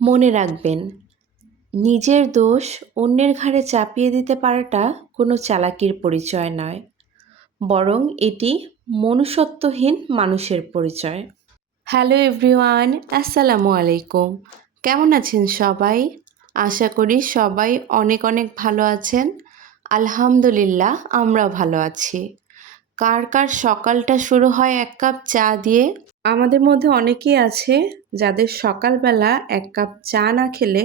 মনে রাখবেন, নিজের দোষ অন্যের ঘাড়ে চাপিয়ে দিতে পারাটা কোনো চালাকির পরিচয় নয়, বরং এটি মনুষ্যত্বহীন মানুষের পরিচয়। হ্যালো এভরিওয়ান, আসসালামু আলাইকুম। কেমন আছেন সবাই? আশা করি সবাই অনেক অনেক ভালো আছেন। আলহামদুলিল্লাহ, আমরাও ভালো আছি। কার কার সকালটা শুরু হয় এক কাপ চা দিয়ে? আমাদের মধ্যে অনেকেই আছে যাদের সকালবেলা এক কাপ চা না খেলে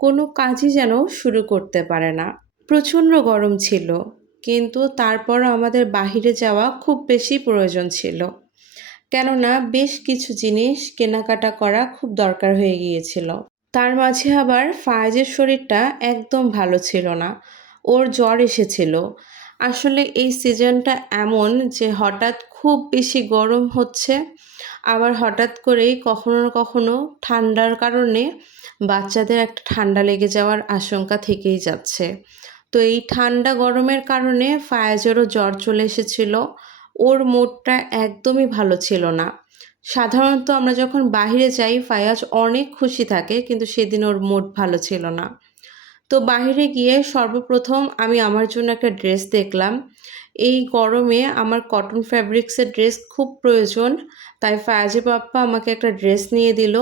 কোনো কাজই যেন শুরু করতে পারে না। প্রচণ্ড গরম ছিল, কিন্তু তারপরও আমাদের বাহিরে যাওয়া খুব বেশি প্রয়োজন ছিল, কেননা বেশ কিছু জিনিস কেনাকাটা করা খুব দরকার হয়ে গিয়েছিল। তার মাঝে আবার ফায়েজের শরীরটা একদম ভালো ছিল না, ওর জ্বর এসেছিল। আসলে এই সিজনটা এমন যে হঠাৎ খুব বেশি গরম হচ্ছে, আবার হঠাৎ করেই কখনো না কখনো ঠান্ডার কারণে বাচ্চাদের একটা ঠান্ডা লেগে যাওয়ার আশঙ্কা থেকেই যাচ্ছে। তো এই ঠান্ডা গরমের কারণে ফায়েজেরও জ্বর চলে এসেছিল। ওর মুডটা একদমই ভালো ছিল না। সাধারণত আমরা যখন বাহিরে যাই ফায়াজ অনেক খুশি থাকে, কিন্তু সেদিন ওর মুড ভালো ছিল না। তো বাহিরে গিয়ে সর্বপ্রথম আমি আমার জন্য একটা ড্রেস দেখলাম। এই গরমে আমার কটন ফ্যাব্রিক্সের ড্রেস খুব প্রয়োজন, তাই ফায়াজের পাপ্পা আমাকে একটা ড্রেস নিয়ে দিল।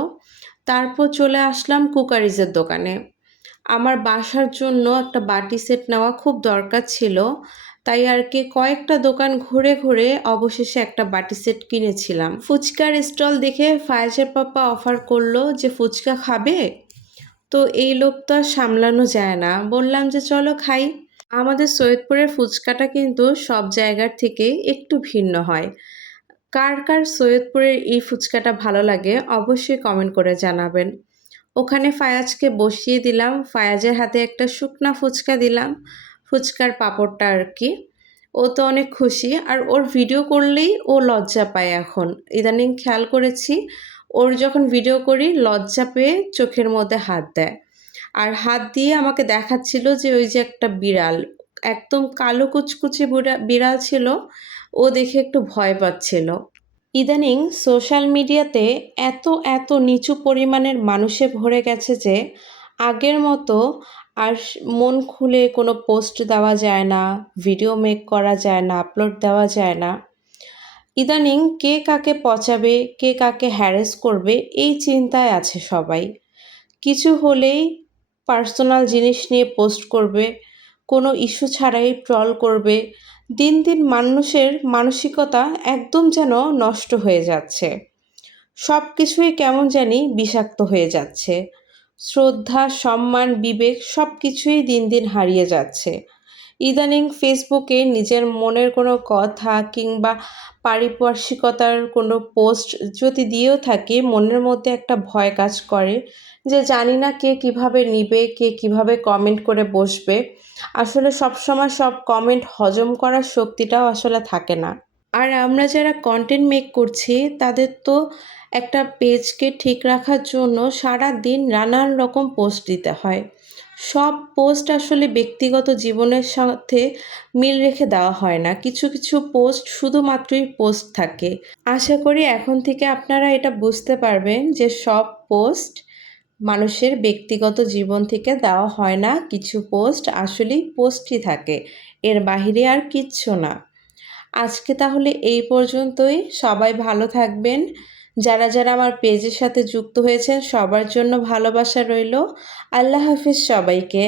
তারপর চলে আসলাম কুকারিজের দোকানে। আমার বাসার জন্য একটা বাটি সেট নেওয়া খুব দরকার ছিল, তাই আর কি কয়েকটা দোকান ঘুরে ঘুরে অবশেষে একটা বাটি সেট কিনেছিলাম। ফুচকার স্টল দেখে ফায়াজের পাপ্পা অফার করলো যে ফুচকা খাবে। তো এই লোভ তো আর সামলানো যায় না, বললাম যে চলো খাই। আমাদের সৈয়দপুরের ফুচকাটা কিন্তু সব জায়গার থেকে একটু ভিন্ন হয়। কার কার সৈয়দপুরের এই ফুচকাটা ভালো লাগে অবশ্যই কমেন্ট করে জানাবেন। ওখানে ফায়াজকে বসিয়ে দিলাম, ফায়াজের হাতে একটা শুকনা ফুচকা দিলাম, ফুচকার পাঁপড়টা আর কি। ও তো অনেক খুশি, আর ওর ভিডিও করলেই ও লজ্জা পায় এখন। ইদানিং খেয়াল করেছি, ওর যখন ভিডিও করি লজ্জা পেয়ে চোখের মধ্যে হাত দেয়, আর হাত দিয়ে আমাকে দেখাচ্ছিল যে ওই যে একটা বিড়াল, একদম কালো কুচকুচে বিড়াল ছিল, ও দেখে একটু ভয় পাচ্ছিল। ইদানিং সোশ্যাল মিডিয়াতে এত এত নিচু পরিমাণের মানুষে ভরে গেছে যে আগের মতো আর মন খুলে কোনো পোস্ট দেওয়া যায় না, ভিডিও মেক করা যায় না, আপলোড দেওয়া যায় না। ইদানিং কে কাকে পচাবে, কে কাকে হ্যারেস করবে, এই চিন্তায় আছে সবাই। কিছু হলেই পার্সোনাল জিনিস নিয়ে পোস্ট করবে, কোনো ইস্যু ছাড়াই ট্রল করবে। দিন দিন মানুষের মানসিকতা একদম যেন নষ্ট হয়ে যাচ্ছে। সব কিছুই কেমন জানি বিষাক্ত হয়ে যাচ্ছে। শ্রদ্ধা, সম্মান, বিবেক সব কিছুই দিন দিন হারিয়ে যাচ্ছে। ইদানিং ফেসবুকে নিজের মনের কোনো কথা কিংবা পারিপার্শ্বিকতার কোনো পোস্ট যদি দিয়েও থাকি, মনের মধ্যে একটা ভয় কাজ করে যে জানি না কে কিভাবে নিবে, কে কিভাবে কমেন্ট করে বসবে। আসলে সবসময় সব কমেন্ট হজম করার শক্তিটাও আসলে থাকে না। আর আমরা যারা কন্টেন্ট মেক করছি তাদের তো একটা পেজকে ঠিক রাখার জন্য সারা দিন নানান রকম পোস্ট দিতে হয়। সব পোস্ট আসলে ব্যক্তিগত জীবনের সাথে মিল রেখে দেওয়া হয় না, কিছু কিছু পোস্ট শুধুমাত্রই পোস্ট থাকে। আশা করি এখন থেকে আপনারা এটা বুঝতে পারবেন যে সব পোস্ট মানুষের ব্যক্তিগত জীবন থেকে দেওয়া হয় না, কিছু পোস্ট আসলেই পোস্টই থাকে, এর বাহিরে আর কিচ্ছু না। আজকে তাহলে এই পর্যন্তই। সবাই ভালো থাকবেন। যারা যারা আমার পেজের সাথে যুক্ত হয়েছেন সবার জন্য ভালোবাসা রইল। আল্লাহ হাফিজ সবাইকে।